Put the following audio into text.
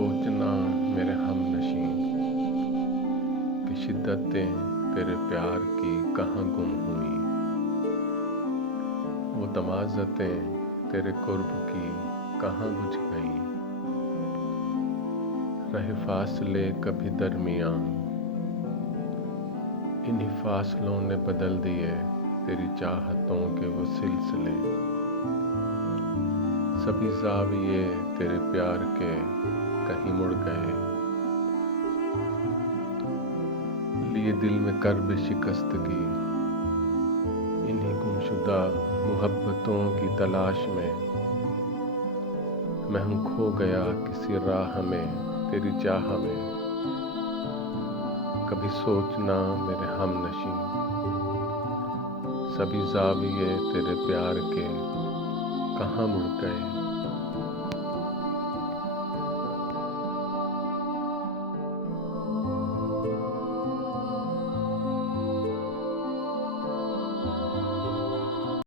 सोचना मेरे हमनशीं कि शिद्दतें तेरे प्यार की कहाँ गुम हुई। वो तमाज़तें तेरे कुर्ब की कहाँ बुझ गई। रहे फासले कभी दरमियाँ, इन्हीं फासलों ने बदल दिए तेरी चाहतों के वो सिलसिले। सभी ज़ाविये तेरे प्यार के कहीं मुड़ गए। लिए दिल में कर्ब शिकस्तगी, इन्हीं गुमशुदा मोहब्बतों की तलाश में मैं हूँ खो गया किसी राह में तेरी चाह में। कभी सोचना मेरे हमनशीं, सभी ज़ाविये तेरे प्यार के कहाँ मुड़ गए।